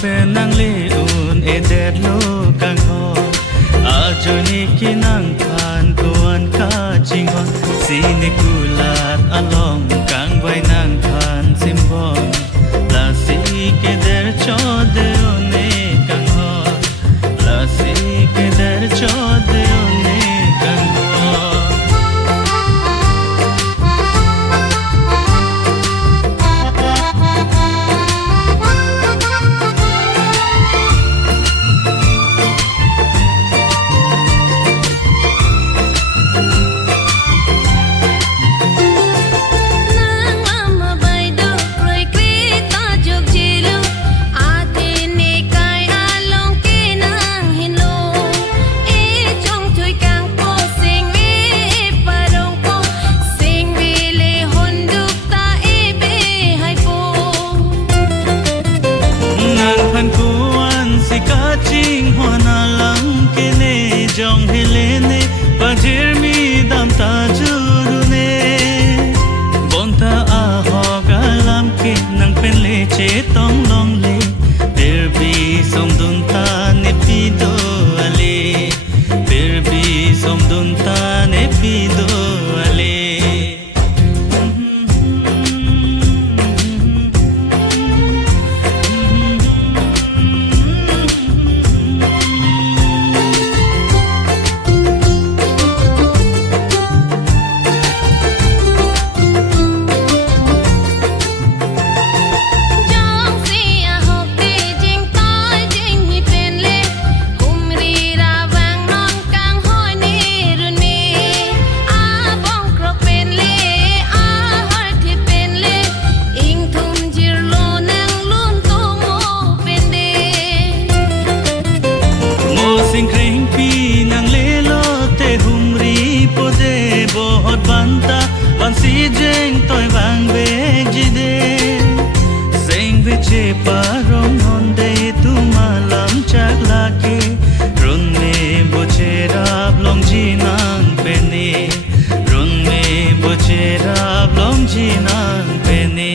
เป็นนางเลี้อุ่นเอเดดโลกังหออาจนี่กินังผ่านกวนข้าจิงฮอนสีในกุลาดอลองกังไว้นางผ่านซิมบอนลาสีเกเดรชอเดโอเนกังหอลาสีเกเดรชอเดโอเนกังหอjong helene pajir mi dam ta jurune bonta a hogalam ke nang pen le che tong long le per bi som dun ta ne pi do ale per bi som dun ta ne pi do ale ban si jeng toy vang bek jide sing vi che parong non de tu malam chak la ke run me bo che rap long ji nang pe ni run me bo che rap long ji nang pe ni